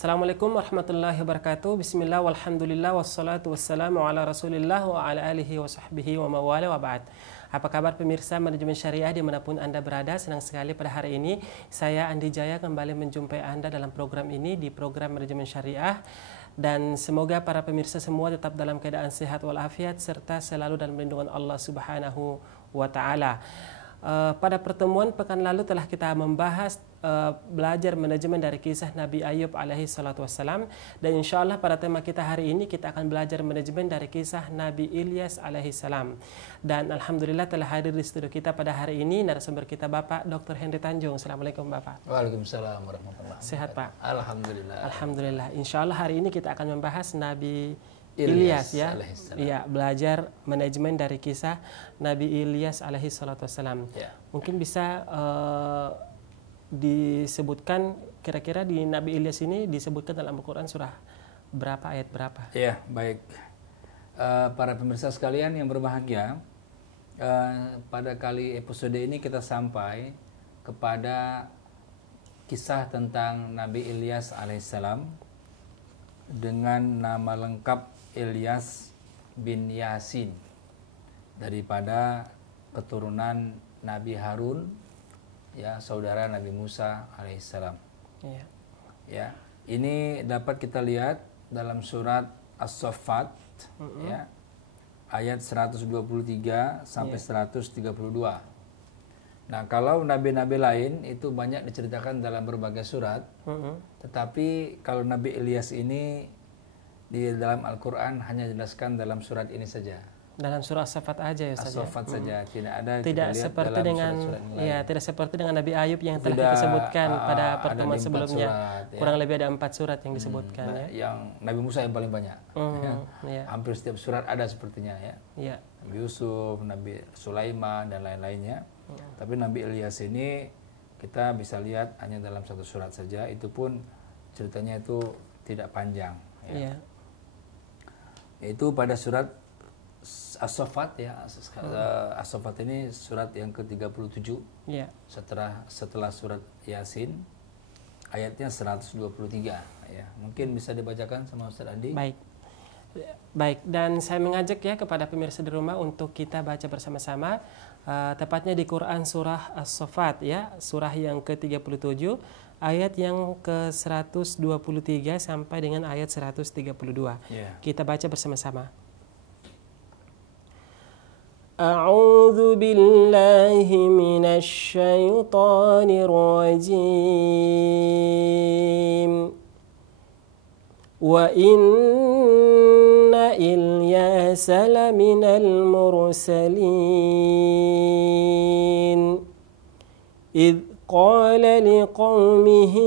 Assalamualaikum warahmatullahi wabarakatuh. Bismillah walhamdulillah wassalatu wassalamu ala rasulillah wa ala alihi wa sahbihi wa mawala wa ba'd. Apa kabar pemirsa manajemen syariah dimanapun Anda berada? Senang sekali pada hari ini saya Andi Jaya kembali menjumpai Anda dalam program ini, di program manajemen syariah. Dan semoga para pemirsa semua tetap dalam keadaan sehat walafiat serta selalu dalam lindungan Allah Subhanahu wa Ta'ala. Pada pertemuan pekan lalu telah kita membahas belajar manajemen dari kisah Nabi Ayub alaihi salatu wassalam, dan insya Allah pada tema kita hari ini kita akan belajar manajemen dari kisah Nabi Ilyas alaihi salam. Dan alhamdulillah telah hadir di studio kita pada hari ini narasumber kita Bapak Dr. Henry Tanjung. Assalamualaikum Bapak. Waalaikumsalam warahmatullahi wabarakatuh. Sehat Pak? Alhamdulillah. Alhamdulillah. Insya Allah hari ini kita akan membahas Nabi Ilyas ya, iya, belajar manajemen dari kisah Nabi Ilyas alaihi salatu wassalam. Ya. Mungkin bisa disebutkan kira-kira di Nabi Ilyas ini disebutkan dalam Al-Quran surah berapa, ayat berapa? Ya, baik. Para pemirsa sekalian yang berbahagia, pada kali episode ini kita sampai kepada kisah tentang Nabi Ilyas alaihissalam dengan nama lengkap Ilyas bin Yasin, daripada keturunan Nabi Harun, ya, saudara Nabi Musa alaihissalam. Ya. Ya, ini dapat kita lihat dalam surat As-Saffat, ya, ayat 123 sampai 132. Nah, kalau nabi-nabi lain itu banyak diceritakan dalam berbagai surat, tetapi kalau Nabi Ilyas ini di dalam Al-Quran hanya dijelaskan dalam surat ini saja. Dalam surah As-Saffat aja ya Ustaz. As-Saffat saja, tidak ada. Tidak seperti dengan tidak seperti dengan Nabi Ayub yang telah kita sebutkan pada pertemuan sebelumnya. Surat, kurang lebih ada 4 surat yang disebutkan ya. Yang Nabi Musa yang paling banyak. Ya. Hampir setiap surat ada sepertinya ya. Ya. Nabi Yusuf, Nabi Sulaiman dan lain-lainnya. Tapi Nabi Ilyas ini kita bisa lihat hanya dalam 1 surat saja, itu pun ceritanya itu tidak panjang ya. Yaitu pada surat As-Saffat ya. As-Saffat ini surat yang ke-37 ya. Setelah surat Yasin, ayatnya 123 ya. Mungkin bisa dibacakan sama Ustaz Andi. Baik, dan saya mengajak ya kepada pemirsa di rumah untuk kita baca bersama-sama, tepatnya di Quran surah As-Saffat ya, surah yang ke-37 ayat yang ke-123 sampai dengan ayat 132. Kita baca bersama-sama. A'udzu billahi minasy syaithanir rajim. Wa inna Ilyasa laminal mursalin idh qala liqaumihi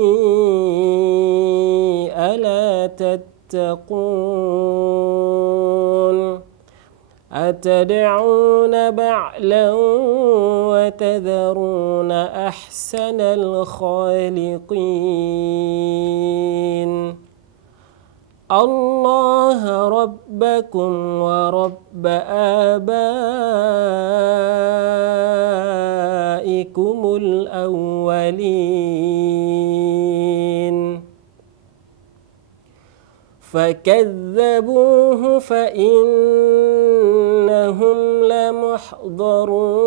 ala tattaqun atad'una ba'lan wa tadharuna ahsanal khaliqin Allah rabbakum wa rabb abaikumul awwalin fakadzabuhu fa innahum lamuhdharun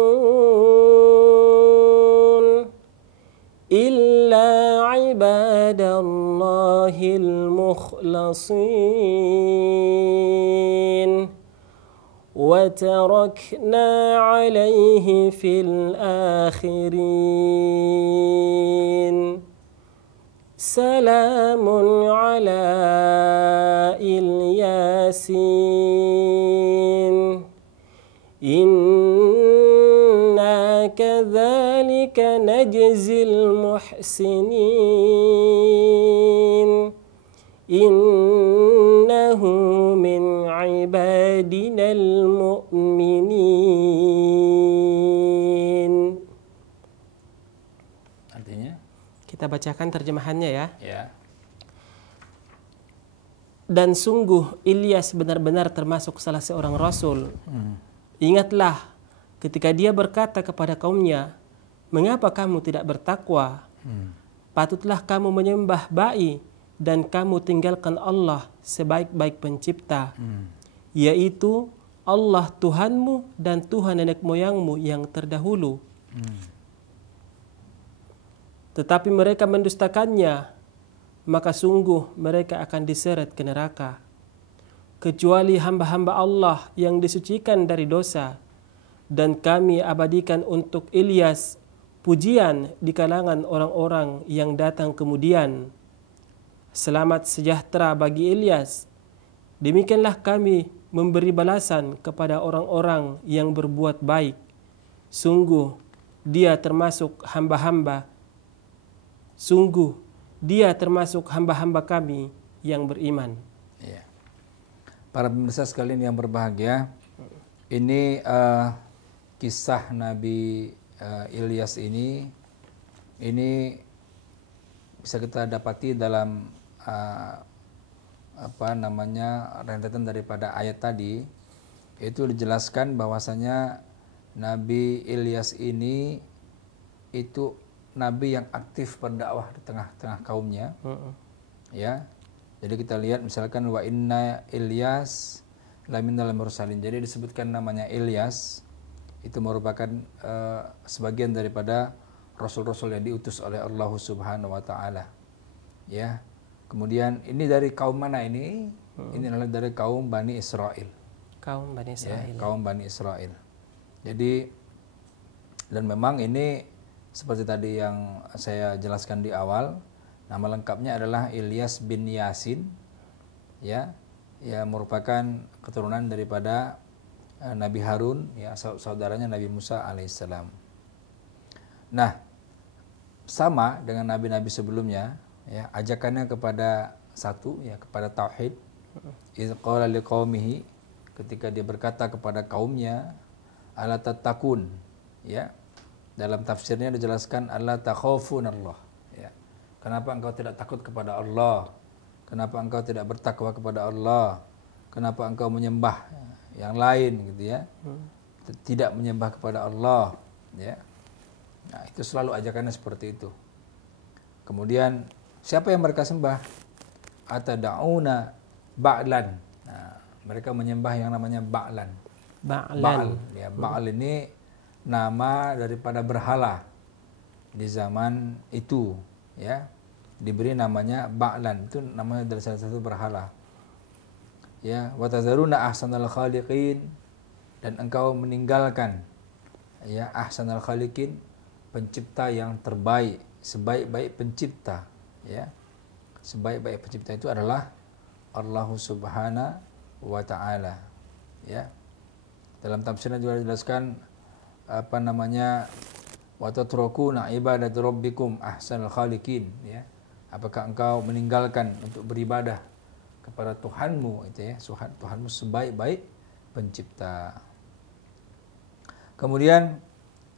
illa ibadallahil mukhlasin wa tarakna alayhi fil akhirin salamun ala Ilyasin inna kadzalika najzil muhsinin innahu min ibadinal mu'minin. Artinya? Kita bacakan terjemahannya ya. Ya. Dan sungguh Ilyas benar-benar termasuk salah seorang rasul. Ingatlah ketika dia berkata kepada kaumnya, mengapa kamu tidak bertakwa? Patutlah kamu menyembah ba'i dan kamu tinggalkan Allah sebaik-baik pencipta, yaitu Allah Tuhanmu dan Tuhan nenek moyangmu yang terdahulu. Tetapi mereka mendustakannya, maka sungguh mereka akan diseret ke neraka. Kecuali hamba-hamba Allah yang disucikan dari dosa, dan kami abadikan untuk Ilyas pujian di kalangan orang-orang yang datang kemudian. Selamat sejahtera bagi Ilyas. Demikianlah kami memberi balasan kepada orang-orang yang berbuat baik. Sungguh dia termasuk hamba-hamba kami yang beriman. Ya. Para pemirsa sekalian yang berbahagia, ini kisah Nabi Ilyas ini bisa kita dapati dalam rentetan daripada ayat tadi. Itu dijelaskan bahwasanya Nabi Ilyas ini itu nabi yang aktif berdakwah di tengah-tengah kaumnya. Ya. Jadi kita lihat misalkan wa inna Ilyas laminal mursalin. Jadi disebutkan namanya Ilyas itu merupakan sebagian daripada rasul-rasul yang diutus oleh Allah Subhanahu wa taala. Ya. Kemudian ini dari kaum mana ini? Ini adalah dari kaum Bani Israel. Kaum Bani Israel. Ya, kaum Bani Israel. Jadi dan memang ini seperti tadi yang saya jelaskan di awal, nama lengkapnya adalah Ilyas bin Yasin. Ya, merupakan keturunan daripada Nabi Harun, ya, saudaranya Nabi Musa alaihissalam. Nah, sama dengan nabi-nabi sebelumnya, ya, ajakannya kepada satu, ya, kepada tauhid. Idz qala liqaumihi, ketika dia berkata kepada kaumnya, ala tattaqun, ya. Dalam tafsirnya dijelaskan alla takhafunallah, ya. Kenapa engkau tidak takut kepada Allah? Kenapa engkau tidak bertakwa kepada Allah? Kenapa engkau menyembah yang lain, gitu ya? Tidak menyembah kepada Allah, ya. Nah, itu selalu ajakannya seperti itu. Kemudian siapa yang mereka sembah? Atada'una ba'lan. Nah, mereka menyembah yang namanya ba'lan. Ba'al, ya, Ba'al ini nama daripada berhala di zaman itu, ya. Diberi namanya ba'lan, itu namanya dari salah satu berhala. Ya, wa tazaruna ahsanal khaliqin, dan engkau meninggalkan, ya, ahsanal khaliqin, pencipta yang terbaik, sebaik-baik pencipta, ya. Sebaik-baik pencipta itu adalah Allah Subhanahu wa taala, ya. Dalam tafsirnya juga dijelaskan wa tatrukuna ibadatu rabbikum ahsanal khaliqin, ya. Apakah engkau meninggalkan untuk beribadah kepada Tuhanmu, itu, ya, Tuhanmu sebaik-baik pencipta. Kemudian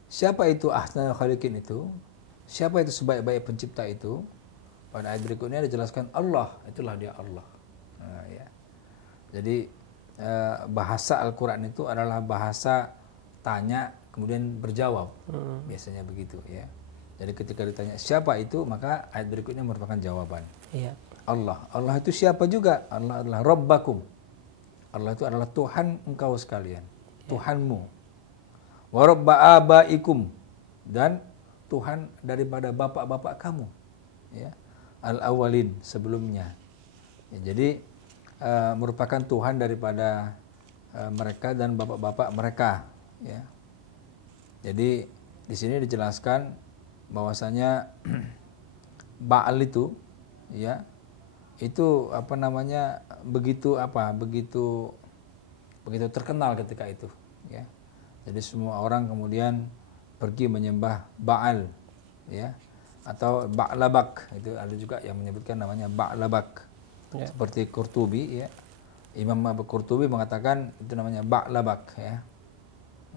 siapa itu ahsanul khaliqin itu? Siapa itu sebaik-baik pencipta itu? Pada ayat berikutnya dijelaskan Allah, itulah dia Allah. Nah, ya. Jadi bahasa Al-Qur'an itu adalah bahasa tanya kemudian berjawab. Biasanya begitu, ya. Jadi ketika ditanya siapa itu, maka ayat berikutnya merupakan jawaban. Iya. Allah. Allah itu siapa juga? Allah adalah Rabbakum. Allah itu adalah Tuhan engkau sekalian, Tuhanmu. Wa Rabba abaikum, dan Tuhan daripada bapak-bapak kamu, ya. Al-awwalin, sebelumnya. Ya, jadi merupakan Tuhan daripada mereka dan bapak-bapak mereka, ya. Jadi di sini dijelaskan bahwasanya Baal itu, ya, itu begitu terkenal ketika itu, ya. Jadi semua orang kemudian pergi menyembah Baal, ya, atau Ba'labak, itu ada juga yang menyebutkan namanya Ba'labak, ya. Seperti Qurtubi, ya, Imam Abu Qurtubi mengatakan itu namanya Ba'labak, ya.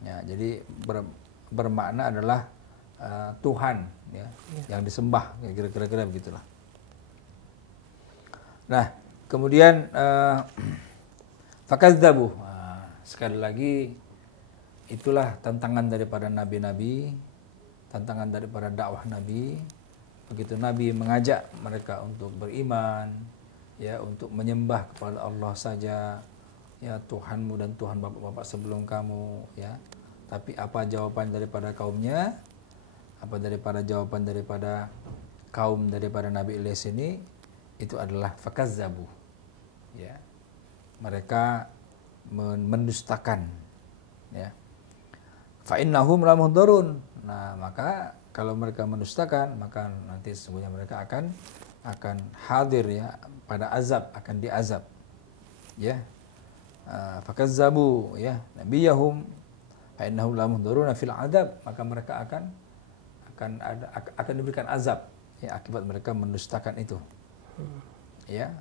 Ya, jadi bermakna adalah Tuhan, ya, yang disembah, kira-kira begitulah. Nah, kemudian fakadzabu. Sekali lagi itulah tantangan daripada nabi-nabi, tantangan daripada dakwah nabi, begitu Nabi mengajak mereka untuk beriman, ya, untuk menyembah kepada Allah saja, ya, Tuhanmu dan Tuhan bapak-bapak sebelum kamu, ya. Tapi apa jawaban daripada kaumnya? Apa daripada jawaban daripada kaum daripada Nabi Ilyas ini? Itu adalah fakazzabu, ya. Mereka mendustakan, ya. Fa innahum la muhdharun. Nah, maka kalau mereka mendustakan, maka nanti sesungguhnya mereka akan hadir, ya, pada azab, akan diazab, ya. Fakazzabu, ya, nabiyahum fa innahum la muhdharuna fil adab, maka mereka akan diberikan azab, ya, akibat mereka mendustakan itu. Ya.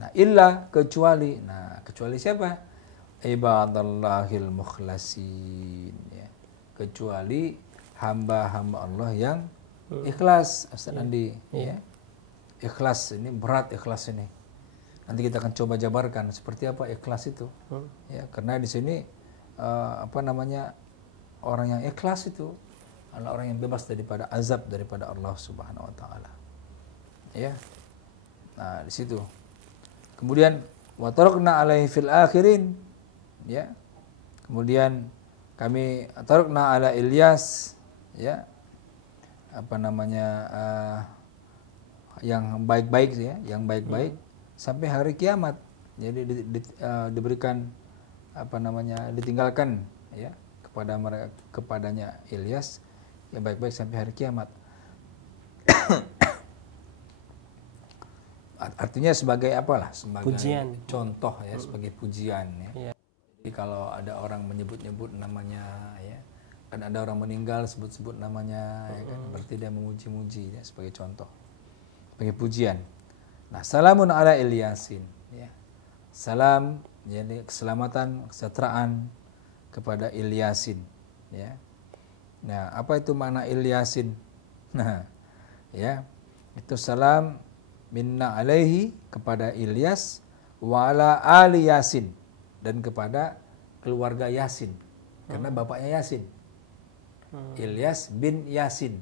Nah, illa kecuali siapa? Ibadallahil mukhlasin, ya. Kecuali hamba-hamba Allah yang ikhlas, Ustaz Andi, ya. Ikhlas ini berat, ikhlas ini. Nanti kita akan coba jabarkan seperti apa ikhlas itu. Ya, karena di sini orang yang ikhlas itu adalah orang yang bebas daripada azab daripada Allah Subhanahu wa taala. Ya. Nah, di situ. Kemudian wa tarakna alaihi fil akhirin, ya. Kemudian kami tarakna ala Ilyas, ya, yang baik-baik, ya, yang baik-baik sampai hari kiamat. Jadi diberikan ditinggalkan, ya, kepadanya Ilyas yang baik-baik sampai hari kiamat. Artinya sebagai apalah? Sebagai pujian, contoh, ya, sebagai pujian, ya. Ya. Jadi kalau ada orang menyebut-nyebut namanya, ya, kan ada orang meninggal sebut-sebut namanya, ya kan, berarti dia memuji-muji, ya, sebagai contoh, sebagai pujian. Nah, salamun ala Ilyasin, ya. Salam, jadi keselamatan, kesejahteraan kepada Ilyasin, ya. Nah, apa itu makna Ilyasin? Nah, ya, itu salam minna alaihi kepada Ilyas wa ala ali Yasin, dan kepada keluarga Yasin, karena bapaknya Yasin. Ilyas bin Yasin.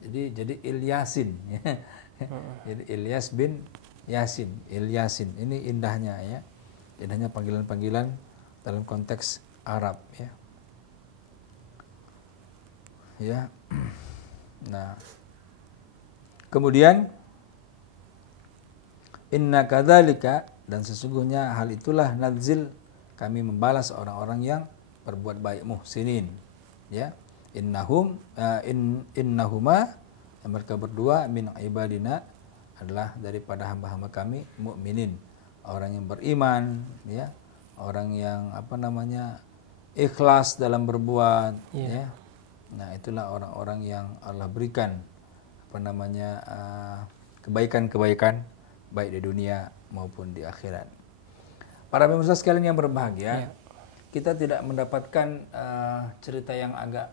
Jadi Ilyasin, ya. Jadi Ilyas bin Yasin, Ilyasin. Ini indahnya, ya. Indahnya panggilan-panggilan dalam konteks Arab, ya. Ya. Nah, kemudian inna kadzalika, dan sesungguhnya hal itulah nadzil, kami membalas orang-orang yang berbuat baik, muhsinin, ya. Innahuma, mereka berdua, min ibadina, adalah daripada hamba-hamba kami, mukminin, orang yang beriman, ya, orang yang ikhlas dalam berbuat, ya. Nah, itulah orang-orang yang Allah berikan kebaikan-kebaikan baik di dunia maupun di akhirat. Para pemirsa sekalian yang berbahagia, kita tidak mendapatkan cerita yang agak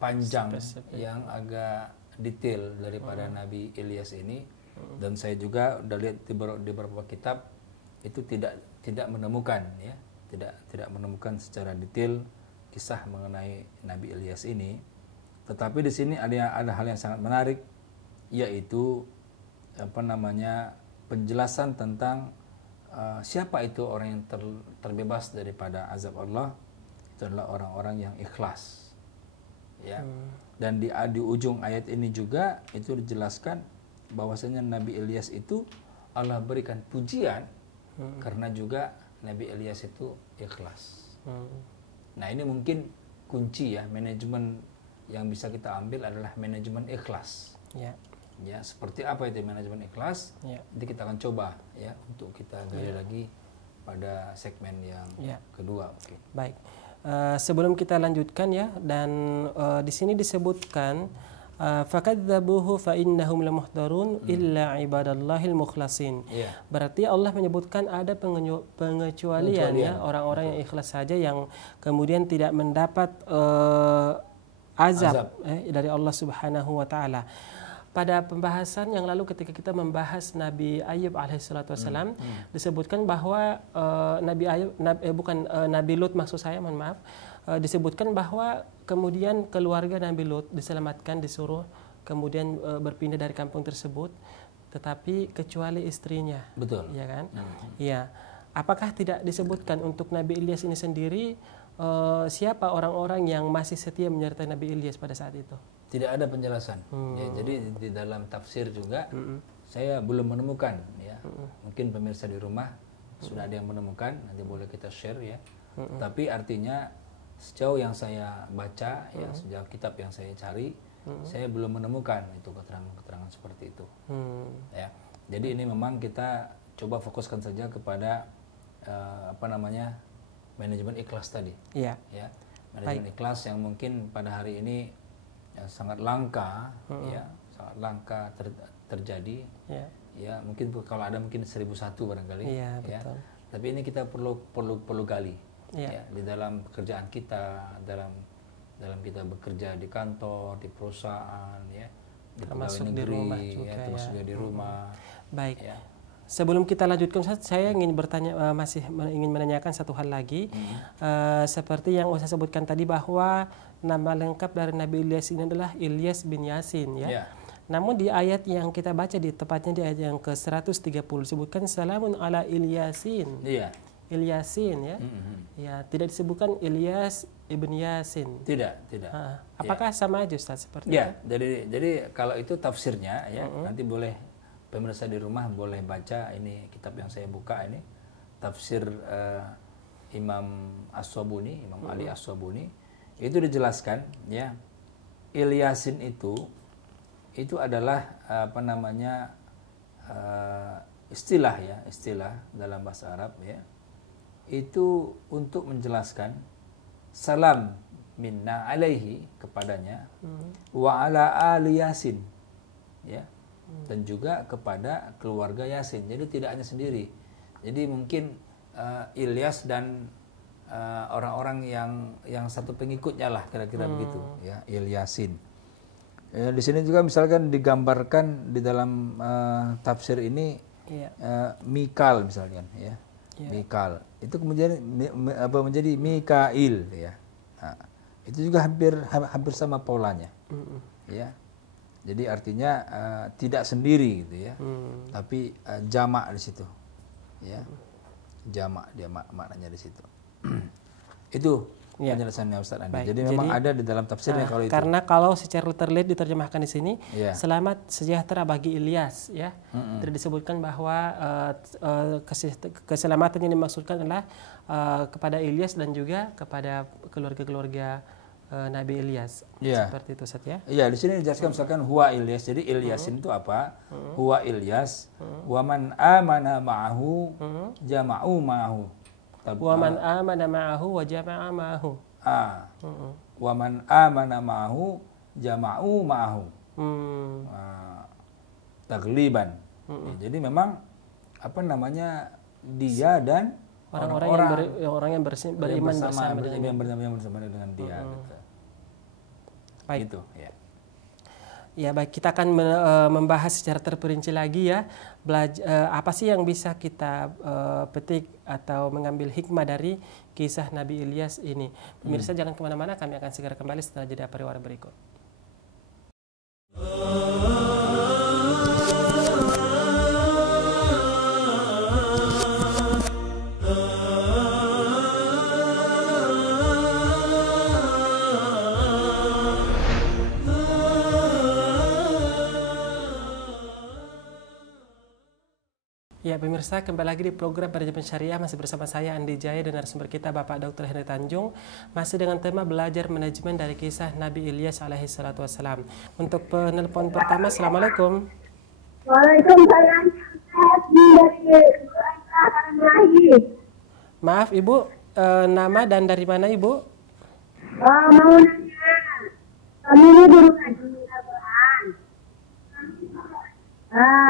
panjang, yang agak detail daripada Nabi Ilyas ini, dan saya juga udah lihat di beberapa kitab itu tidak menemukan, ya, tidak menemukan secara detail kisah mengenai Nabi Ilyas ini. Tetapi di sini ada hal yang sangat menarik, yaitu penjelasan tentang siapa itu orang yang terbebas daripada azab Allah. Itu adalah orang-orang yang ikhlas, ya. Dan di ujung ayat ini juga itu dijelaskan bahwasanya Nabi Ilyas itu Allah berikan pujian karena juga Nabi Ilyas itu ikhlas. Nah, ini mungkin kunci, ya, manajemen yang bisa kita ambil adalah manajemen ikhlas. Ya. Ya, seperti apa itu manajemen ikhlas? Ya. Nanti kita akan coba, ya, untuk kita gali lagi pada segmen yang kedua. Oke. Baik. Sebelum kita lanjutkan, ya, dan di sini disebutkan fakadzabuhu fa innahum lamuhdharun illa ibadallahil mukhlasin. Berarti Allah menyebutkan ada pengecualian, ya, orang-orang yang ikhlas saja yang kemudian tidak mendapat azab dari Allah Subhanahu wa taala. Pada pembahasan yang lalu ketika kita membahas Nabi Ayub alaihissalatu wassalam, disebutkan bahwa Nabi Lut, maksud saya, mohon maaf, disebutkan bahwa kemudian keluarga Nabi Lut diselamatkan, disuruh kemudian berpindah dari kampung tersebut, tetapi kecuali istrinya. Betul. Ya kan? Iya. Apakah tidak disebutkan untuk Nabi Ilyas ini sendiri siapa orang-orang yang masih setia menyertai Nabi Ilyas pada saat itu? Tidak ada penjelasan. Ya, jadi di dalam tafsir juga saya belum menemukan. Ya, mungkin pemirsa di rumah sudah ada yang menemukan. Nanti boleh kita share ya. Tapi artinya sejauh yang saya baca, ya sejauh kitab yang saya cari, saya belum menemukan itu keterangan-keterangan seperti itu. Ya, jadi ini memang kita coba fokuskan saja kepada manajemen ikhlas tadi. Iya. Ya, manajemen ikhlas yang mungkin pada hari ini sangat langka, ya, sangat langka terjadi. Iya. Ya, mungkin kalau ada mungkin 1001 barangkali. Iya, ya. betul. Tapi ini kita perlu gali. Iya. Ya, di dalam pekerjaan kita, dalam kita bekerja di kantor, di perusahaan, ya, di pegawai negeri, di rumah juga, termasuk juga di rumah. Baik. Ya. Sebelum kita lanjutkan, saya ingin bertanya, masih ingin menanyakan satu hal lagi. Seperti yang saya sebutkan tadi bahwa nama lengkap dari Nabi Ilyas ini adalah Ilyas bin Yasin, ya. Ya. Namun di ayat yang kita baca tepatnya di ayat yang ke-130 disebutkan salamun ala Ilyasin. Iya. Ilyasin, ya. Ya, tidak disebutkan Ilyas ibn Yasin. Tidak. Apakah sama aja Ustaz seperti Ya, itu? jadi kalau itu tafsirnya ya, nanti boleh pemirsa di rumah boleh baca ini kitab yang saya buka ini, tafsir Imam As-Sabuni, Imam Ali As-Sabuni. Itu dijelaskan ya, Ilyasin itu adalah istilah dalam bahasa Arab ya. Itu untuk menjelaskan salam minna alaihi kepadanya wa ala ali Yasin ya, dan juga kepada keluarga Yasin. Jadi tidak hanya sendiri. Jadi mungkin Ilyas dan orang-orang yang satu pengikutnya lah, kira-kira begitu ya, Ilyasin. Ya, di sini juga misalkan digambarkan di dalam tafsir ini Mikal misalkan ya. Mikal itu kemudian menjadi Mikail ya. Nah, itu juga hampir sama polanya. Ya. Jadi artinya tidak sendiri gitu ya. Tapi jamak di situ. Ya. Jamak dia maknanya di situ. Itu penjelasannya Ustaz Andi. Jadi memang ada di dalam tafsirnya kalau itu. Karena kalau secara literal diterjemahkan di sini, selamat sejahtera bagi Ilyas ya. Tidak disebutkan bahwa keselamatan yang dimaksudkan adalah kepada Ilyas dan juga kepada keluarga-keluarga Nabi Ilyas. Seperti itu Ustaz ya. Iya, di sini dijelaskan misalkan huwa Ilyas. Jadi Ilyasin itu apa? Huwa Ilyas wa man amana ma'ahu jama'u ma'ahu. Wa man amana ma'ahu wa jama'a ma'ahu. Wa man amana ma'ahu jama'u ma'ahu. Tagliban. Jadi memang dia dan orang yang beriman bersama dengan dia. Gitu. Baik. Gitu, ya. Ya baik, kita akan membahas secara terperinci lagi ya, apa sih yang bisa kita petik atau mengambil hikmah dari kisah Nabi Ilyas ini. Pemirsa jangan kemana-mana, kami akan segera kembali setelah jeda pariwara berikut. Ya pemirsa, kembali lagi di program Manajemen Syariah, masih bersama saya Andi Jaya dan narasumber kita Bapak Dr. Henry Tanjung, masih dengan tema belajar manajemen dari kisah Nabi Ilyas alaihi salatu wassalam. Untuk penelpon pertama, Assalamualaikum. Waalaikumsalam. Maaf Ibu, nama dan dari mana Ibu? Mau nanya, kami ini guru ngaji Al-Quran.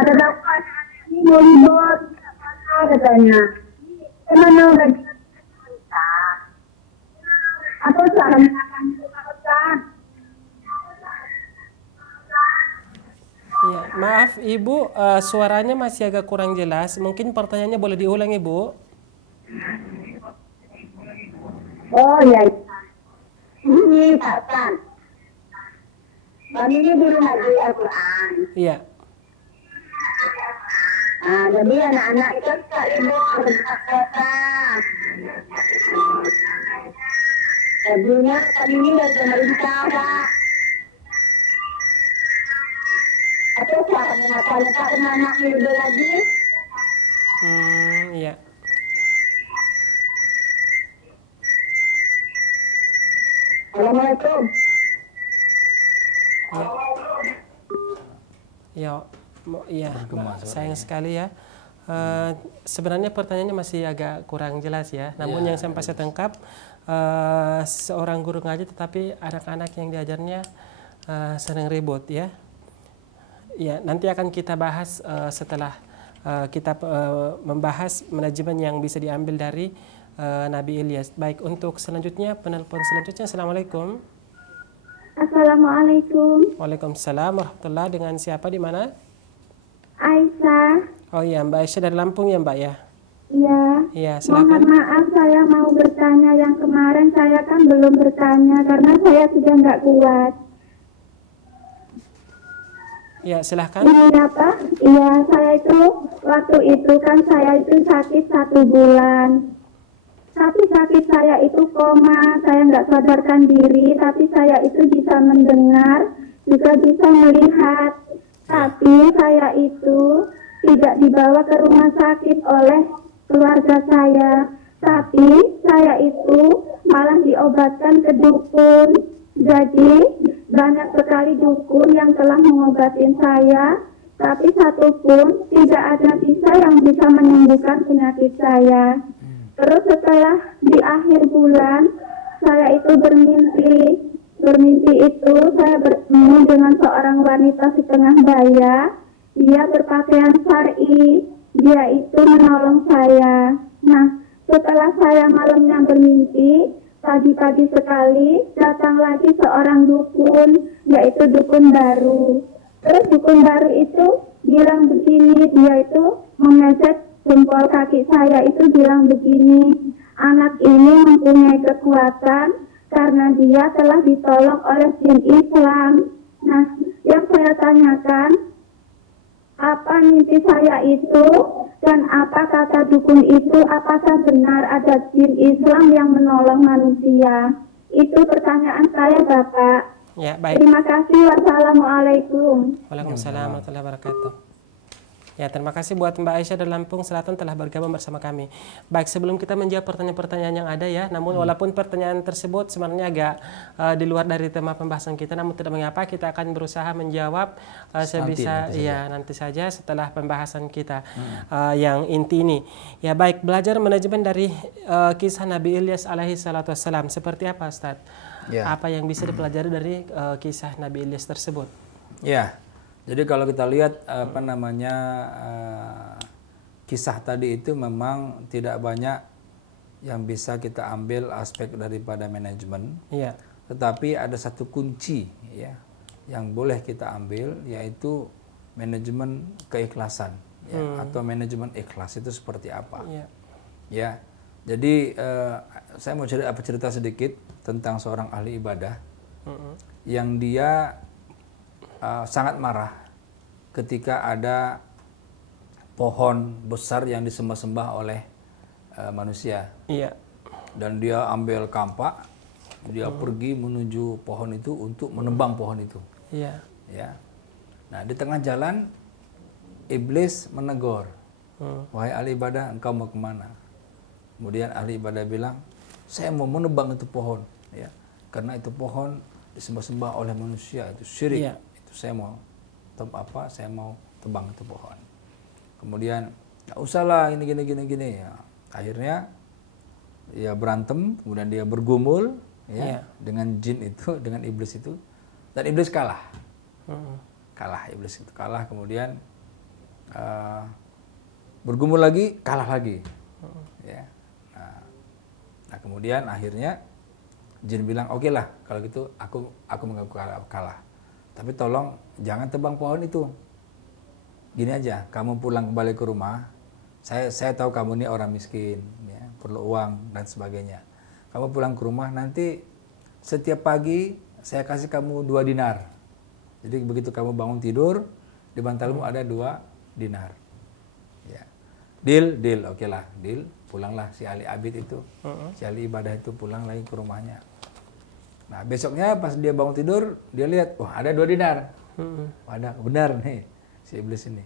Tetap ini mau libur, mana katanya. Kemana udah kita? Atau caranya akan dilakukan? Ya, maaf Ibu, suaranya masih agak kurang jelas. Mungkin pertanyaannya boleh diulang Ibu? Oh iya. Ini Pak. Kami ini guru ngaji Al-Quran. Iya. Jadi anak-anak itu suka libur berpuasa. Jadinya kami ini dari pemerintah, Pak. Atau siapa yang Pak anak libur lagi? Iya. Assalamualaikum. Ya, iya, Bergema suaranya. sayang sekali ya. Sebenarnya pertanyaannya masih agak kurang jelas ya. Namun Ya, yang sampai saya tangkap, seorang guru ngaji tetapi anak-anak yang diajarnya sering ribut ya. Ya, nanti akan kita bahas setelah kita membahas manajemen yang bisa diambil dari Nabi Ilyas. Baik, untuk selanjutnya penelpon selanjutnya. Assalamualaikum. Assalamualaikum. Waalaikumsalam warahmatullahi. Dengan siapa di mana? Aisyah. Oh iya, Mbak Aisyah dari Lampung ya, Mbak ya? Iya. Iya, Mohon silakan. maaf, saya mau bertanya. Yang kemarin saya kan belum bertanya karena saya sudah nggak kuat. Iya, silahkan. Ini apa? Iya, saya itu waktu itu kan saya itu sakit 1 bulan. Tapi sakit saya itu koma, saya nggak sadarkan diri, tapi saya itu bisa mendengar, juga bisa melihat. Tapi saya itu tidak dibawa ke rumah sakit oleh keluarga saya. Tapi saya itu malah diobatkan ke dukun. Jadi banyak sekali dukun yang telah mengobatin saya, tapi satupun tidak ada yang bisa menyembuhkan penyakit saya. Terus setelah di akhir bulan, saya itu bermimpi itu saya bertemu dengan seorang wanita setengah baya. Dia berpakaian syar'i, dia itu menolong saya. Nah, setelah saya malamnya bermimpi, pagi-pagi sekali datang lagi seorang dukun, yaitu dukun baru. Terus dukun baru itu bilang begini, dia itu memecet jempol kaki saya itu bilang begini, anak ini mempunyai kekuatan karena dia telah ditolong oleh jin Islam. Nah, yang saya tanyakan, apa mimpi saya itu dan apa kata dukun itu, apakah benar ada jin Islam yang menolong manusia? Itu pertanyaan saya, Bapak. Ya, baik. Terima kasih. Wassalamualaikum. Waalaikumsalam warahmatullahi wabarakatuh. Ya, terima kasih buat Mbak Aisyah dari Lampung Selatan telah bergabung bersama kami. Baik, sebelum kita menjawab pertanyaan-pertanyaan yang ada ya, namun walaupun pertanyaan tersebut sebenarnya agak di luar dari tema pembahasan kita, namun tidak mengapa, kita akan berusaha menjawab sebisa nanti saja setelah pembahasan kita yang inti ini. Ya, baik, belajar manajemen dari kisah Nabi Ilyas alaihi salatu wassalam. Seperti apa, Ustaz? Ya. Apa yang bisa dipelajari dari kisah Nabi Ilyas tersebut? Ya. Jadi kalau kita lihat kisah tadi itu memang tidak banyak yang bisa kita ambil aspek daripada manajemen. Iya. Tetapi ada satu kunci ya yang boleh kita ambil, yaitu manajemen keikhlasan ya, atau manajemen ikhlas itu seperti apa. Iya. Ya. Jadi saya mau cerita sedikit tentang seorang ahli ibadah yang dia sangat marah ketika ada pohon besar yang disembah-sembah oleh manusia. Iya. Dan dia ambil kampak, dia pergi menuju pohon itu untuk menebang pohon itu. Iya. Ya. Nah, di tengah jalan iblis menegur, wahai ahli ibadah, engkau mau kemana? Kemudian ahli ibadah bilang, saya mau menebang itu pohon, ya, karena itu pohon disembah-sembah oleh manusia, itu syirik. Iya. Itu saya mau tebang itu pohon. Kemudian nggak usahlah ini gini ya. Akhirnya ya berantem, kemudian dia bergumul ya dengan jin itu, dengan iblis itu, dan iblis kalah. Iblis itu kalah, kemudian bergumul lagi, kalah lagi. Ya. Nah, kemudian akhirnya jin bilang, oke lah kalau gitu aku mengaku kalah. Tapi tolong jangan tebang pohon itu. Gini aja, kamu pulang kembali ke rumah. Saya tahu kamu ini orang miskin, ya, perlu uang dan sebagainya. Kamu pulang ke rumah, nanti setiap pagi saya kasih kamu 2 dinar. Jadi begitu kamu bangun tidur, di bantalmu ada 2 dinar. Ya. Deal, oke lah, deal. Pulanglah si Ali Abid itu, si Ali Ibadah itu pulang lagi ke rumahnya. Nah besoknya pas dia bangun tidur, dia lihat, wah ada 2 dinar. Ada, benar nih si iblis ini.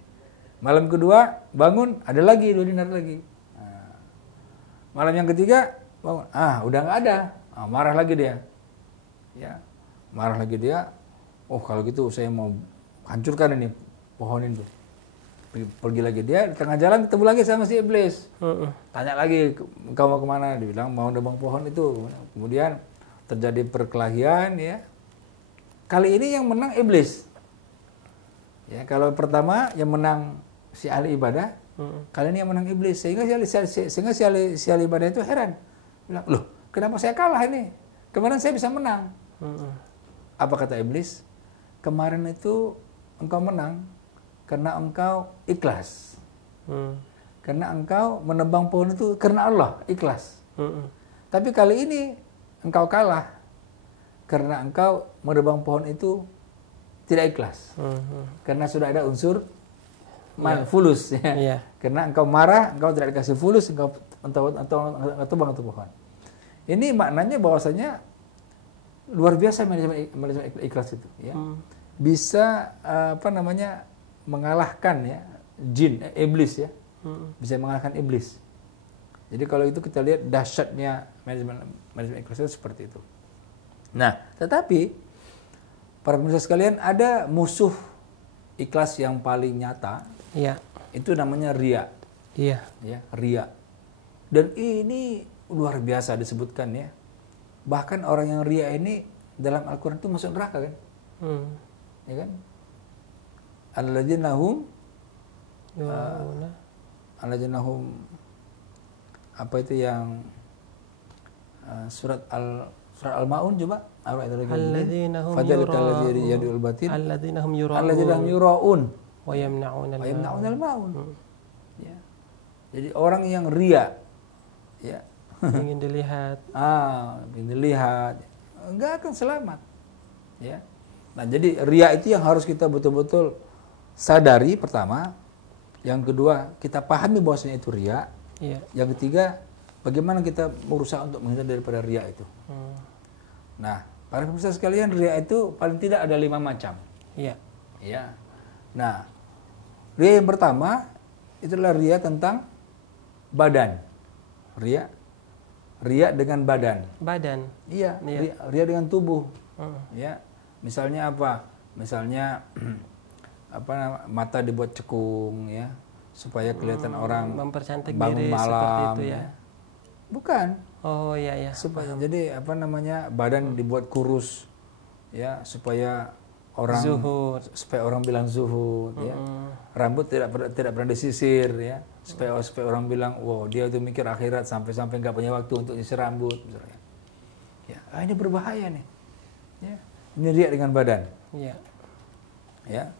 Malam kedua bangun, ada lagi 2 dinar lagi. Nah, malam yang ketiga bangun, udah nggak ada. Marah lagi dia. Ya, marah lagi dia. Oh kalau gitu saya mau hancurkan ini pohon itu. Pergi lagi dia, di tengah jalan ketemu lagi sama si iblis. Tanya lagi, kau mau kemana? Dia bilang mau nebang pohon itu. Kemudian terjadi perkelahian ya. Kali ini yang menang iblis. Ya, kalau pertama yang menang si ahli ibadah, kali ini yang menang iblis. Sehingga si ahli ibadah itu heran. Bilang, loh kenapa saya kalah ini? Kemarin saya bisa menang. Apa kata iblis? Kemarin itu engkau menang karena engkau ikhlas. Karena engkau menebang pohon itu karena Allah, ikhlas. Tapi kali ini engkau kalah karena engkau menebang pohon itu tidak ikhlas. Karena sudah ada unsur fulus. Ya. Karena engkau marah, engkau tidak dikasih fulus, engkau tebang itu pohon. Ini maknanya bahwasanya luar biasa manajemen ikhlas itu. Ya. Bisa mengalahkan ya jin, iblis ya. Bisa mengalahkan iblis. Jadi kalau itu kita lihat dahsyatnya manajemen ikhlas itu seperti itu. Nah, tetapi para pemirsa sekalian, ada musuh ikhlas yang paling nyata. Iya. Itu namanya riya. Iya. Ya, riya. Dan ini luar biasa disebutkan ya. Bahkan orang yang riya ini dalam Al-Qur'an itu masuk neraka kan? Ya kan? Alladzina hum apa itu yang surat Al-Maun coba alladzina hum yura'un wa yamna'un al-maun. Ya. Jadi orang yang riya ya ingin dilihat enggak akan selamat. Ya. Nah, jadi riya itu yang harus kita betul-betul sadari pertama. Yang kedua, kita pahami bahwasanya itu riya. Iya. Yang ketiga, bagaimana kita berusaha untuk menghindar daripada riya itu. Nah, para pemirsa sekalian, riya itu paling tidak ada 5 macam. Iya. Ya. Nah, riya yang pertama itulah riya tentang badan. Riya dengan badan. Badan. Iya. Riya dengan tubuh. Ya. Misalnya apa? Misalnya mata dibuat cekung ya, supaya kelihatan orang mempercantik bangun diri malam, seperti itu ya. Bukan. Oh iya ya. Supaya jadi badan dibuat kurus ya, supaya orang zuhud, supaya orang bilang zuhud ya. Rambut tidak pernah disisir ya, supaya orang bilang wow dia itu mikir akhirat sampai nggak punya waktu untuk nyisir rambut misalnya. Ya, ini berbahaya nih. Ya. Ini riya dengan badan. Iya. Ya.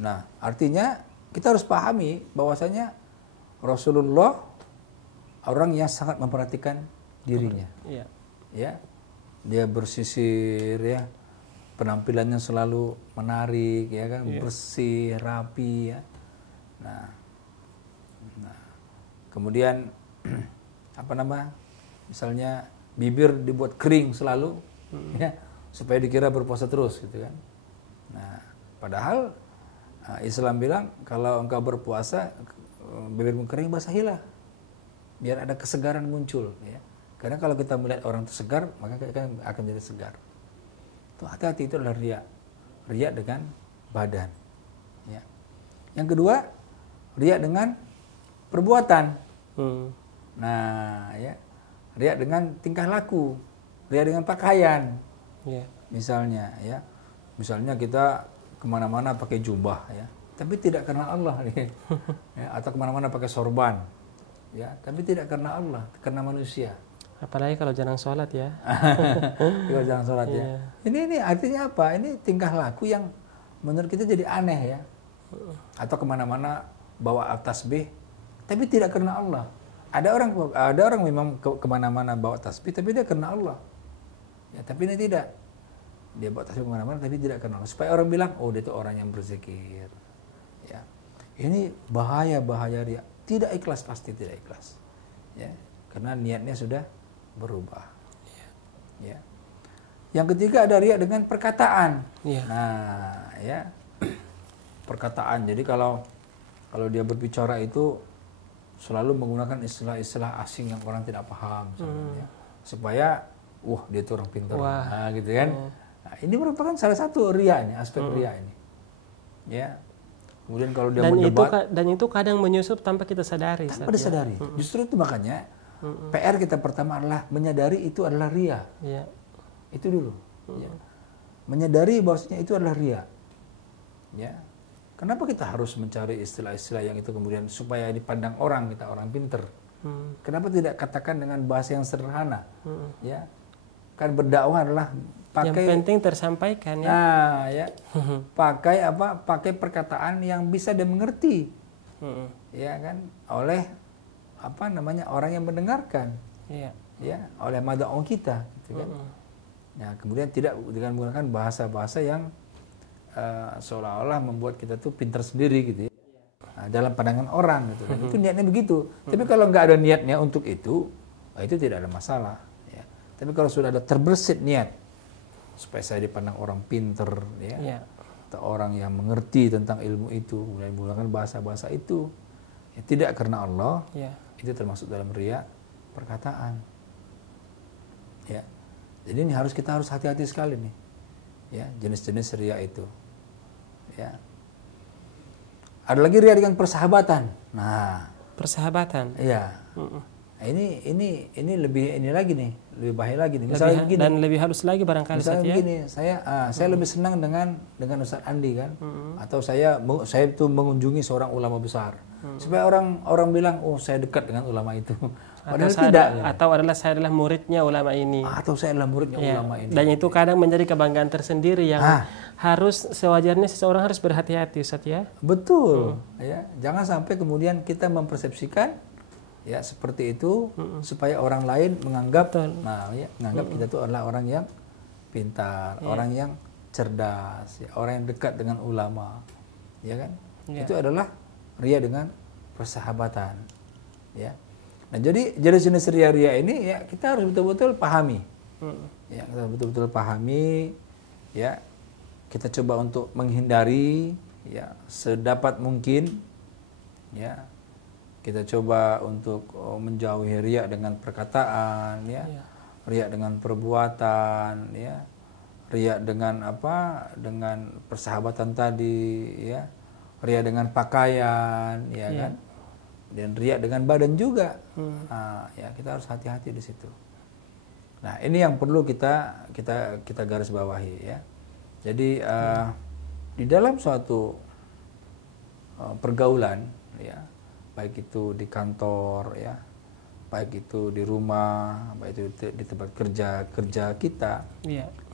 Nah, artinya kita harus pahami bahwasanya Rasulullah orang yang sangat memperhatikan dirinya. Iya. Ya. Dia bersisir ya. Penampilannya selalu menarik ya kan, bersih, rapi ya. Nah. Kemudian misalnya bibir dibuat kering selalu ya, supaya dikira berpuasa terus gitu kan. Nah, padahal Islam bilang kalau engkau berpuasa bibirmu kering basahilah biar ada kesegaran muncul ya. Karena kalau kita melihat orang itu segar, maka kita akan jadi segar. Itu hati-hati, itu adalah riya. Riya dengan badan. Ya. Yang kedua, riya dengan perbuatan. Nah, ya. Riya dengan tingkah laku, riya dengan pakaian. Misalnya ya. Misalnya kita kemana-mana pakai jubah ya, tapi tidak karena Allah ya, atau kemana-mana pakai sorban ya, tapi tidak karena Allah, karena manusia. Apalagi kalau jarang sholat ya. Kalau jarang sholat ya. Ini artinya apa? Ini tingkah laku yang menurut kita jadi aneh ya. Atau kemana-mana bawa tasbih, tapi tidak karena Allah. Ada orang memang kemana-mana bawa tasbih, tapi dia karena Allah. Ya, tapi ini tidak. dia bawa tasbih kemana-mana tapi tidak kenal. Supaya orang bilang, oh dia itu orang yang berzikir. Ya. Ini bahaya riya. Tidak ikhlas, pasti tidak ikhlas. Ya. Karena niatnya sudah berubah. Ya. Yang ketiga ada riya dengan perkataan. Ya. Nah, ya. Perkataan. Jadi kalau dia berbicara itu selalu menggunakan istilah-istilah asing yang orang tidak paham misalnya, ya. Supaya dia itu orang pintar. Nah, gitu kan. Nah, ini merupakan salah satu riya, aspek riya ini. Ya. Kemudian kalau dia mendebat dan itu kadang menyusup tanpa kita sadari. Tanpa disadari. Justru itu makanya PR kita pertama adalah menyadari itu adalah riya. Ya. Itu dulu. Ya. Menyadari bahwasanya itu adalah riya. Ya. Kenapa kita harus mencari istilah-istilah yang itu kemudian supaya dipandang orang, kita orang pinter? Kenapa tidak katakan dengan bahasa yang sederhana? Ya. Kan berdakwah adalah pakai yang penting tersampaikan ya. Nah, ya. Pakai apa? Pakai perkataan yang bisa dimengerti. Ya kan? Oleh orang yang mendengarkan. Iya. Ya, oleh mad'u kita gitu kan. Ya, kemudian tidak dengan menggunakan bahasa-bahasa yang seolah-olah membuat kita tuh pintar sendiri gitu ya. Nah, dalam pandangan orang gitu kan. Itu niatnya begitu. Tapi kalau nggak ada niatnya untuk itu tidak ada masalah ya. Tapi kalau sudah ada terbersit niat supaya saya dipandang orang pintar ya. Atau orang yang mengerti tentang ilmu itu, mulai menggunakan bahasa-bahasa itu ya, tidak karena Allah, itu termasuk dalam riya perkataan. Ya. Jadi ini kita harus hati-hati sekali nih. Ya, jenis-jenis riya itu. Ya. Ada lagi riya dengan persahabatan. Nah, persahabatan. Iya. Nah, ini lebih lagi nih, lebih bahaya lagi nih. Misalnya begini, dan lebih halus lagi barangkali. Misalnya begini, saya lebih senang dengan Ustaz Andi kan, atau saya itu mengunjungi seorang ulama besar, supaya orang bilang, oh saya dekat dengan ulama itu. Padahal tidak. Atau saya adalah muridnya ulama ini. Atau saya adalah muridnya ulama ini. Dan itu kadang menjadi kebanggaan tersendiri yang harus sewajarnya seseorang harus berhati-hati, Ustaz ya. Betul. Ya, jangan sampai kemudian kita mempersepsikan ya seperti itu supaya orang lain menganggap menganggap kita itu adalah orang yang pintar, orang yang cerdas, ya, orang yang dekat dengan ulama. Ya kan? Itu adalah riya dengan persahabatan. Ya. Nah, jadi jenis-jenis riya ini ya kita harus betul-betul pahami. Ya, kita betul-betul pahami ya. Kita coba untuk menghindari ya sedapat mungkin ya. Kita coba untuk menjauhi riya dengan perkataan ya. Riya dengan perbuatan ya. Riya dengan dengan persahabatan tadi ya. Riya dengan pakaian ya kan. Dan riya dengan badan juga. Nah, ya kita harus hati-hati di situ. Nah, ini yang perlu kita garis bawahi ya. Jadi di dalam suatu pergaulan ya, baik itu di kantor ya, baik itu di rumah, baik itu di tempat kerja kita.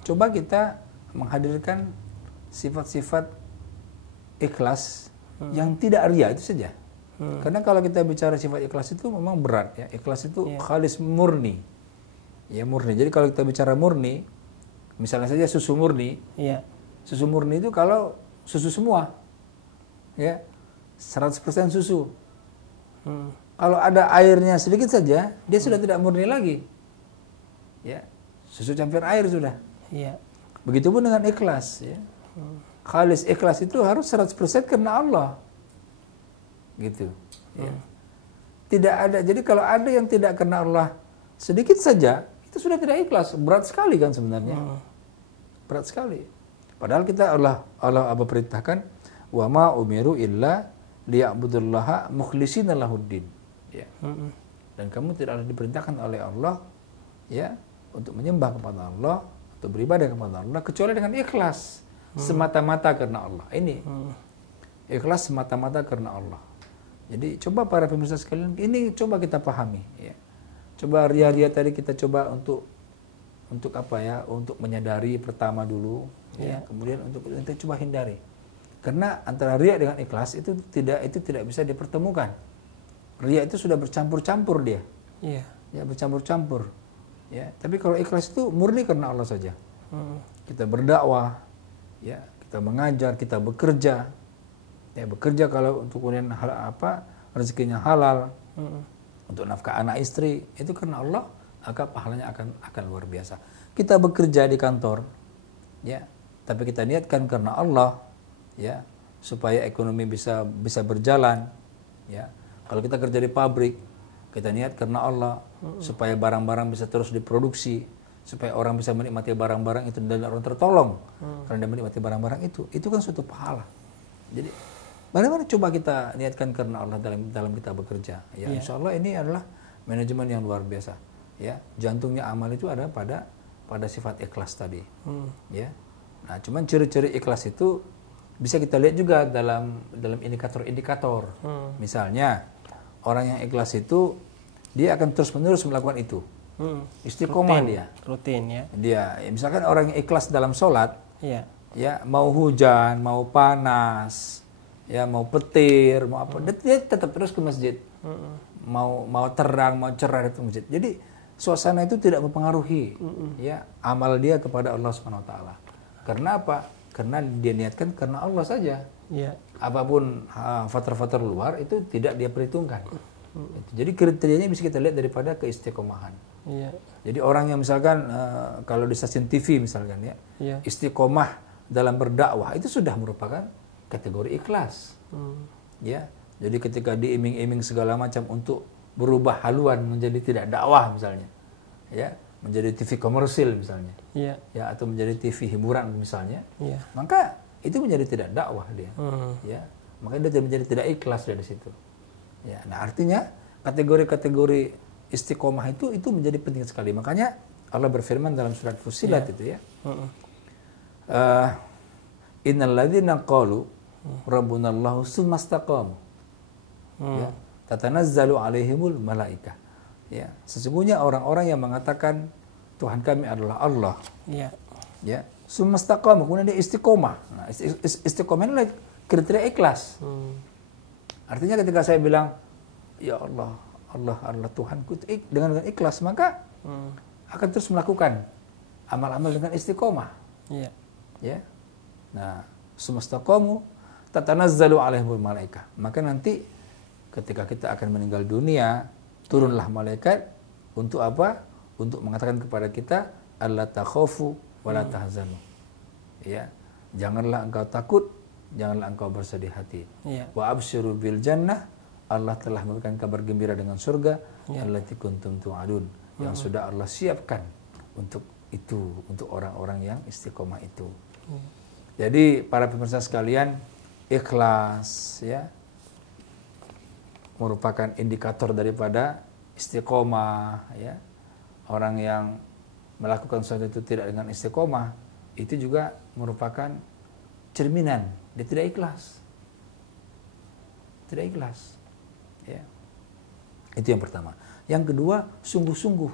Coba kita menghadirkan sifat-sifat ikhlas yang tidak riya itu saja. Karena kalau kita bicara sifat ikhlas itu memang berat ya. Ikhlas itu khalis murni. Ya murni. Jadi kalau kita bicara murni, misalnya saja susu murni. Susu murni itu kalau susu semua. Ya. 100% susu. Kalau ada airnya sedikit saja, dia sudah tidak murni lagi. Ya. Susu campur air sudah. Begitupun dengan ikhlas ya. Khalis ikhlas itu harus 100% karena Allah. Gitu ya. Tidak ada, jadi kalau ada yang tidak karena Allah sedikit saja itu sudah tidak ikhlas, berat sekali kan sebenarnya. Berat sekali. Padahal kita Allah perintahkan wa ma umiru illa liya'budullaha mukhlishina lahuddin ya. Dan kamu tidaklah diperintahkan oleh Allah ya untuk menyembah kepada Allah, untuk beribadah kepada Allah kecuali dengan ikhlas semata-mata karena Allah. Ini ikhlas semata-mata karena Allah. Jadi coba para pemirsa sekalian, ini coba kita pahami ya. Coba riya-riya tadi kita coba untuk untuk menyadari pertama dulu ya. Kemudian untuk kita coba hindari. Karena antara riya dengan ikhlas itu tidak bisa dipertemukan. Riya itu sudah bercampur-campur dia. Ya, bercampur-campur. Ya, tapi kalau ikhlas itu murni karena Allah saja. kita berdakwah, ya, kita mengajar, kita bekerja. Ya, bekerja kalau untuk kemudian rezekinya halal, untuk nafkah anak istri, itu karena Allah, maka pahalanya akan luar biasa. Kita bekerja di kantor, ya, tapi kita niatkan karena Allah, ya, supaya ekonomi bisa berjalan, ya. Kalau kita kerja di pabrik, kita niat karena Allah, supaya barang-barang bisa terus diproduksi, supaya orang bisa menikmati barang-barang itu dan orang tertolong karena dia menikmati barang-barang itu kan suatu pahala. Jadi bagaimana coba kita niatkan karena Allah dalam kita bekerja, ya, insya Allah ini adalah manajemen yang luar biasa, ya. Jantungnya amal itu ada pada sifat ikhlas tadi, ya. Nah, cuman ciri-ciri ikhlas itu bisa kita lihat juga dalam indikator-indikator. Misalnya orang yang ikhlas itu dia akan terus-menerus melakukan itu. Istiqomah rutin ya. Dia misalkan orang yang ikhlas dalam sholat, ya, mau hujan, mau panas, ya, mau petir, mau apa, dia tetap terus ke masjid. Mau terang, mau cerah itu masjid. Jadi suasana itu tidak mempengaruhi, ya, amal dia kepada Allah Subhanahu Wa Taala. Karena apa? Karena dia niatkan karena Allah saja. Apapun faktor-faktor luar itu tidak dia perhitungkan. Jadi kriterianya bisa kita lihat daripada keistiqomahan. Jadi orang yang misalkan kalau di stasiun TV misalkan, ya, istiqomah dalam berdakwah itu sudah merupakan kategori ikhlas. Ya. Jadi ketika diiming-iming segala macam untuk berubah haluan menjadi tidak dakwah misalnya, ya, menjadi TV komersil misalnya, ya, atau menjadi TV hiburan misalnya, maka itu menjadi tidak dakwah dia, ya, maka dia menjadi tidak ikhlas dari situ, ya. Nah, artinya kategori-kategori istiqomah itu menjadi penting sekali. Makanya Allah berfirman dalam surat Fussilat itu, ya, innal ladzina qalu rabbunallahu tsumma istaqamu, ya, tatanazzalu alaihimul malaikah. Ya, sesungguhnya orang-orang yang mengatakan Tuhan kami adalah Allah, ya, sumastaqam, kemudian dia istiqomah. Nah, istiqomah ini kriteria ikhlas. Artinya ketika saya bilang, ya Allah, Allah adalah Tuhanku, dengan ikhlas, maka akan terus melakukan amal-amal dengan istiqomah. Ya. Nah, sumastaqamu tatanazzalu alaihimul malaikah. Maka nanti ketika kita akan meninggal dunia, turunlah malaikat untuk apa? Untuk mengatakan kepada kita, alla takhafu wa la tahzanu. Ya, janganlah engkau takut, janganlah engkau bersedih hati. Wa absyiru bil jannah, Allah telah memberikan kabar gembira dengan surga, allati kuntum tu'adun, yang sudah Allah siapkan untuk itu, untuk orang-orang yang istiqomah itu. Jadi para pemirsa sekalian, ikhlas, ya, merupakan indikator daripada istiqomah, ya. Orang yang melakukan sesuatu itu tidak dengan istiqomah, itu juga merupakan cerminan dia tidak ikhlas. Tidak ikhlas. Ya. Itu yang pertama. Yang kedua, sungguh-sungguh.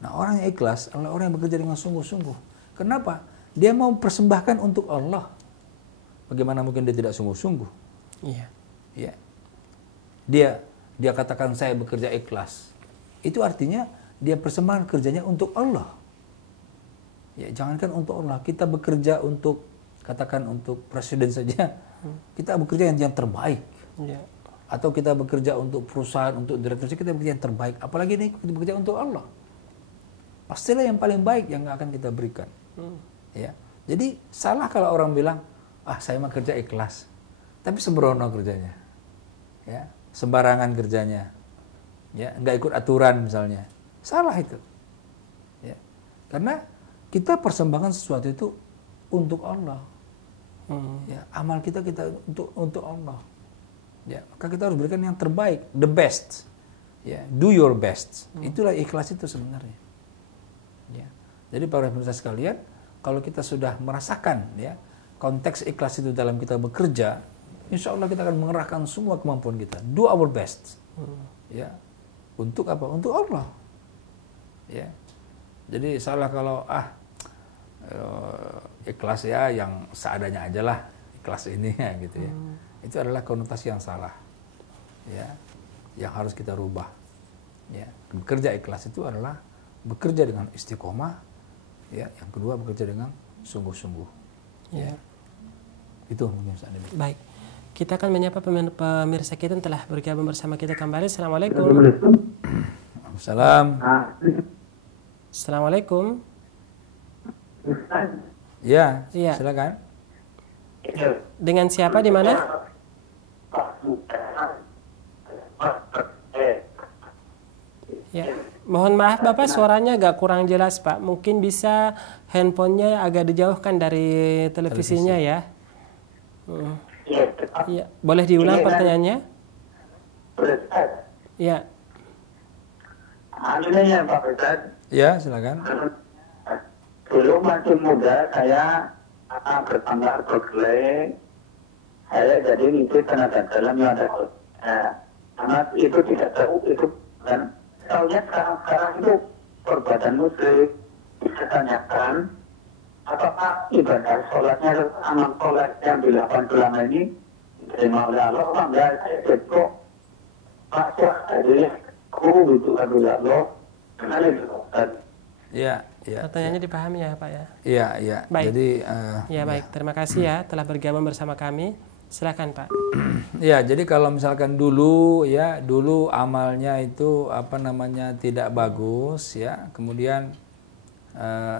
Nah, orang yang ikhlas adalah orang yang bekerja dengan sungguh-sungguh. Kenapa? Dia mau persembahkan untuk Allah. Bagaimana mungkin dia tidak sungguh-sungguh? Ya. Dia katakan saya bekerja ikhlas. Itu artinya dia persembahkan kerjanya untuk Allah. Ya, jangankan untuk Allah, kita bekerja untuk, katakan untuk presiden saja, kita bekerja yang terbaik. Atau kita bekerja untuk perusahaan, untuk direktur, kita bekerja yang terbaik. Apalagi ini kita bekerja untuk Allah. Pastilah yang paling baik yang akan kita berikan. Ya. Jadi salah kalau orang bilang, saya mah kerja ikhlas, tapi sembrono kerjanya. Ya. Sembarangan kerjanya, ya, nggak ikut aturan misalnya, salah itu, ya, karena kita persembahkan sesuatu itu untuk Allah, ya, amal kita untuk Allah, ya, maka kita harus berikan yang terbaik, the best, ya, do your best, itulah ikhlas itu sebenarnya, ya. Jadi para pemirsa sekalian, kalau kita sudah merasakan, ya, konteks ikhlas itu dalam kita bekerja, insya Allah kita akan mengerahkan semua kemampuan kita. Do our best. Ya. Untuk apa? Untuk Allah. Ya. Jadi salah kalau ikhlas ya yang seadanya aja lah. Ikhlas ini ya gitu ya. Itu adalah konotasi yang salah. Ya. Yang harus kita rubah. Ya. Bekerja ikhlas itu adalah bekerja dengan istiqomah. Ya. Yang kedua bekerja dengan sungguh-sungguh. Ya. Itu mungkin Ustaz. Baik. Kita akan menyapa pemirsa kita yang telah bergabung bersama kita kembali. Assalamualaikum. Salam. Assalamualaikum. Ya, Iya. silakan. Dengan siapa di mana? Ya. Mohon maaf Bapak, suaranya agak kurang jelas Pak. Mungkin bisa handphonenya agak dijauhkan dari televisinya ya. Iya. Boleh diulang pertanyaannya? Ya. Ya Pak Ustadz, Ya, silakan. dulu masih muda saya bertambah berkeley, saya jadi itu tenaga dalam yang ada. Anak itu tidak tahu itu kan. Tahunya sekarang itu perbuatan muslim. Saya tanyakan, apakah ibadah sholatnya amal sholat yang dilakukan selama ini diterima oleh Allah? Apa enggak? Saya kok Pak jadi guru itu adalah Allah. Kenapa itu? Ya, ya. Pertanyaannya dipahami ya Pak ya? Iya, iya. Baik. Jadi Ya baik, terima kasih ya telah bergabung bersama kami. Silakan Pak. ya, jadi kalau misalkan dulu amalnya itu tidak bagus ya, kemudian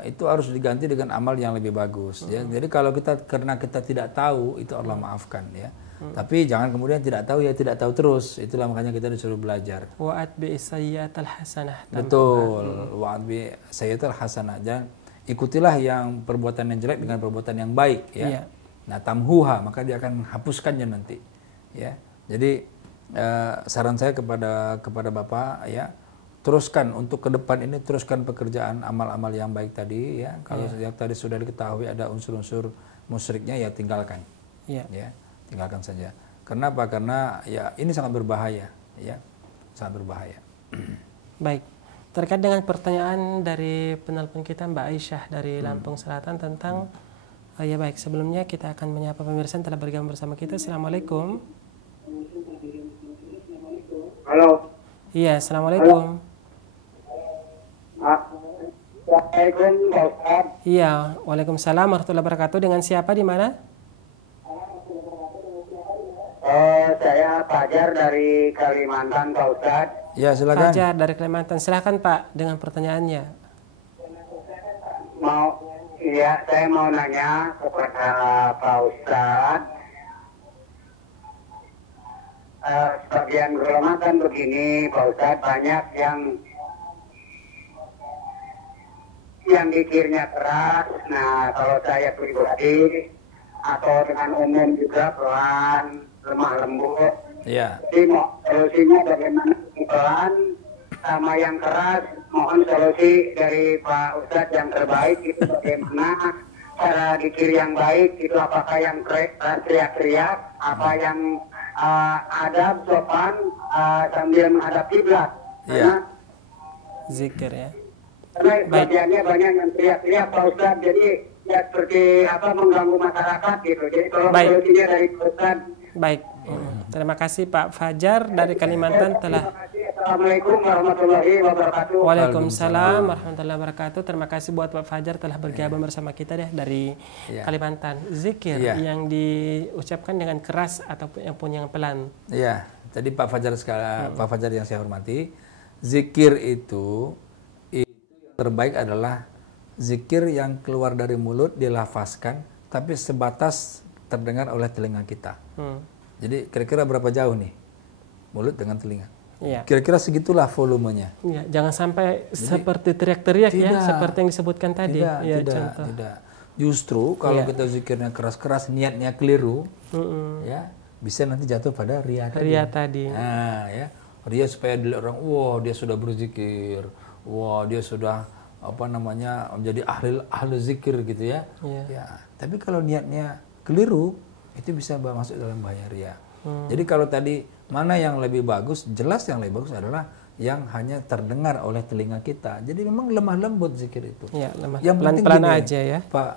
itu harus diganti dengan amal yang lebih bagus ya. Jadi kalau karena kita tidak tahu itu Allah maafkan ya. Tapi jangan kemudian tidak tahu terus. Itulah makanya kita disuruh belajar. Wa'at bi sayyi'atal hasanah. Betul. Wa'at bi sayyi'atal hasanah. Dan ikutilah yang perbuatan yang jelek dengan perbuatan yang baik ya. Iya. Nah, tamhuha, maka dia akan menghapuskannya nanti ya. Jadi saran saya kepada Bapak ya, teruskan untuk ke depan ini, teruskan pekerjaan amal-amal yang baik tadi ya. Kalau yang tadi sudah diketahui ada unsur-unsur musyriknya ya tinggalkan. Iya. Ya, tinggalkan saja. Kenapa? Karena ya ini sangat berbahaya ya. Sangat berbahaya. Baik. Terkait dengan pertanyaan dari penelpon kita Mbak Aisyah dari Lampung Selatan tentang ya baik, sebelumnya kita akan menyapa pemirsa yang telah bergabung bersama kita. Assalamualaikum. Halo. Iya, assalamualaikum. Assalamualaikum Pak Ustadz. Iya, waalaikumsalam warahmatullahi wabarakatuh. Dengan siapa di mana? Saya Fajar dari Kalimantan Pak Ustadz. Ya, silakan. Fajar dari Kalimantan. Silakan Pak dengan pertanyaannya. Saya mau nanya kepada Pak Ustadz. Sebagian golongan kan begini Pak Ustadz, banyak yang pikirnya keras. Nah, kalau saya pribadi atau dengan umum juga pelan, lemah lembut. Iya. Jadi solusinya bagaimana pelan sama yang keras? Mohon solusi dari Pak Ustadz yang terbaik itu bagaimana cara dikir yang baik itu, apakah yang teriak-teriak, apa yang adab sopan sambil menghadap kiblat. Iya. Zikir ya. Karena bagiannya banyak yang teriak-teriak Pak Ustadz, jadi ya seperti mengganggu masyarakat gitu. Jadi tolong solusinya dari Pak Ustadz. Baik. Terima kasih Pak Fajar dari Kalimantan telah. Assalamualaikum warahmatullahi wabarakatuh. Waalaikumsalam warahmatullahi wabarakatuh. Terima kasih buat Pak Fajar telah bergabung bersama kita deh dari Kalimantan. Zikir yang diucapkan dengan keras ataupun yang pelan. Iya. Jadi Pak Fajar yang saya hormati, zikir itu yang terbaik adalah zikir yang keluar dari mulut dilafazkan tapi sebatas terdengar oleh telinga kita. Jadi kira-kira berapa jauh nih mulut dengan telinga? Iya. Kira-kira segitulah volumenya. Iya, jangan sampai seperti teriak-teriak ya, seperti yang disebutkan tadi. Tidak. Justru kalau kita zikirnya keras-keras, niatnya keliru, ya bisa nanti jatuh pada ria tadi. Nah, ya, ria supaya dilihat orang, wah dia sudah berzikir, wah dia sudah menjadi ahli zikir gitu ya. Ya. Tapi kalau niatnya keliru, itu bisa masuk dalam bahaya ria. Jadi kalau tadi mana yang lebih bagus, jelas yang lebih bagus adalah yang hanya terdengar oleh telinga kita. Jadi memang lemah lembut zikir itu. Ya, lemah. Yang pelan-pelan aja ya. Pak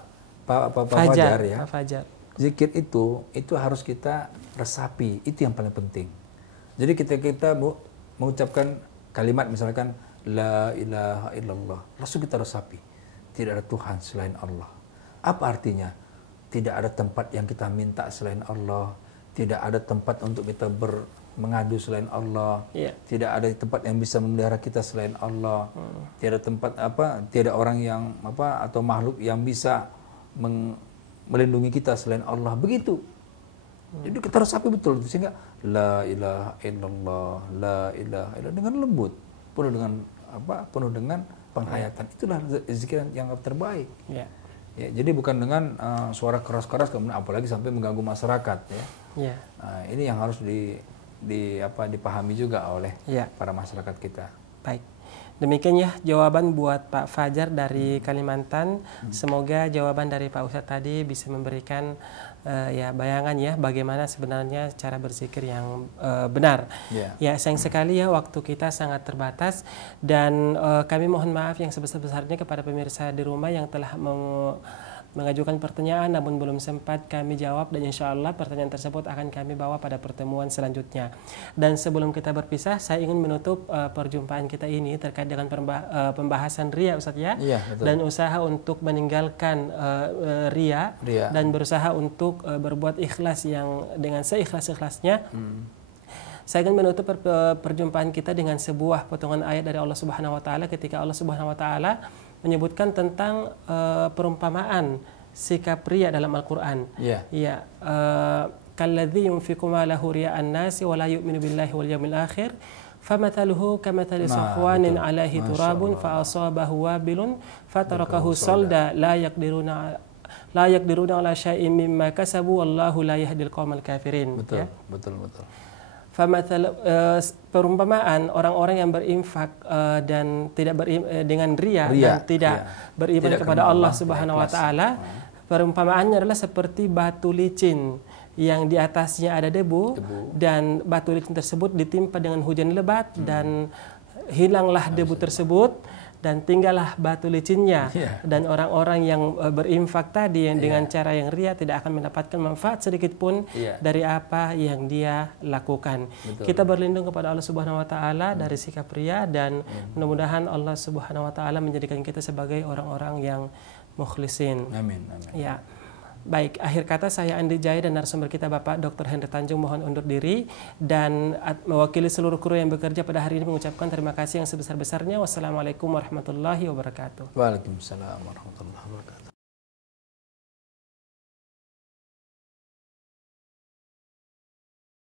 Fajar ya. Pak Fajar. Zikir itu harus kita resapi, itu yang paling penting. Jadi kita mengucapkan kalimat misalkan la ilaha illallah, langsung kita resapi. Tidak ada Tuhan selain Allah. Apa artinya? Tidak ada tempat yang kita minta selain Allah, tidak ada tempat untuk kita mengadu selain Allah, tidak ada tempat yang bisa memelihara kita selain Allah, tidak ada tempat tidak orang yang atau makhluk yang bisa melindungi kita selain Allah. Begitu. Jadi kita harus akui betul, sehingga la ilaha illallah, la ilaha illallah dengan lembut, penuh dengan penghayatan. Itulah zikir yang terbaik. Ya, jadi bukan dengan suara keras-keras, kemudian apalagi sampai mengganggu masyarakat. Ya. Nah, ini yang harus dipahami juga oleh para masyarakat kita. Baik. Demikian ya jawaban buat Pak Fajar dari Kalimantan. Semoga jawaban dari Pak Ustadz tadi bisa memberikan bayangan ya bagaimana sebenarnya cara berzikir yang benar. Ya, sayang sekali ya waktu kita sangat terbatas, dan kami mohon maaf yang sebesar-besarnya kepada pemirsa di rumah yang telah mengajukan pertanyaan namun belum sempat kami jawab, dan insya Allah pertanyaan tersebut akan kami bawa pada pertemuan selanjutnya. Dan sebelum kita berpisah, saya ingin menutup perjumpaan kita ini terkait dengan pembahasan ria, Ustadz ya, dan usaha untuk meninggalkan ria dan berusaha untuk berbuat ikhlas yang dengan seikhlas-ikhlasnya. Saya ingin menutup perjumpaan kita dengan sebuah potongan ayat dari Allah Subhanahu wa taala ketika Allah Subhanahu wa taala menyebutkan tentang perumpamaan sikap ria dalam Al-Qur'an. Kalladzi yunfiqu malahu ria'an nasi wa la yu'minu billahi wal yawmil akhir famathaluhu kamathali safwanin 'alaihi turabun fa asabahu wabilun fatarakahu salda la yaqdiruna 'ala syai'in mimma kasabu wallahu la yahdil qaumal kafirin. Betul. Perumpamaan orang-orang yang berinfak dan tidak dengan ria dan tidak beriman kepada Allah Subhanahu wa taala, perumpamaannya adalah seperti batu licin yang di atasnya ada debu dan batu licin tersebut ditimpa dengan hujan lebat dan hilanglah debu tersebut dan tinggallah batu licinnya. Dan orang-orang yang berinfak tadi yang dengan cara yang ria tidak akan mendapatkan manfaat sedikit pun dari apa yang dia lakukan. Kita berlindung kepada Allah Subhanahu wa taala dari sikap ria, dan mudah-mudahan Allah Subhanahu wa taala menjadikan kita sebagai orang-orang yang mukhlisin. Amin. Ya. Baik, akhir kata saya Andi Jaya dan narasumber kita Bapak Dr. Henry Tanjung mohon undur diri, dan mewakili seluruh kru yang bekerja pada hari ini mengucapkan terima kasih yang sebesar-besarnya. Wassalamualaikum warahmatullahi wabarakatuh. Waalaikumsalam warahmatullahi wabarakatuh.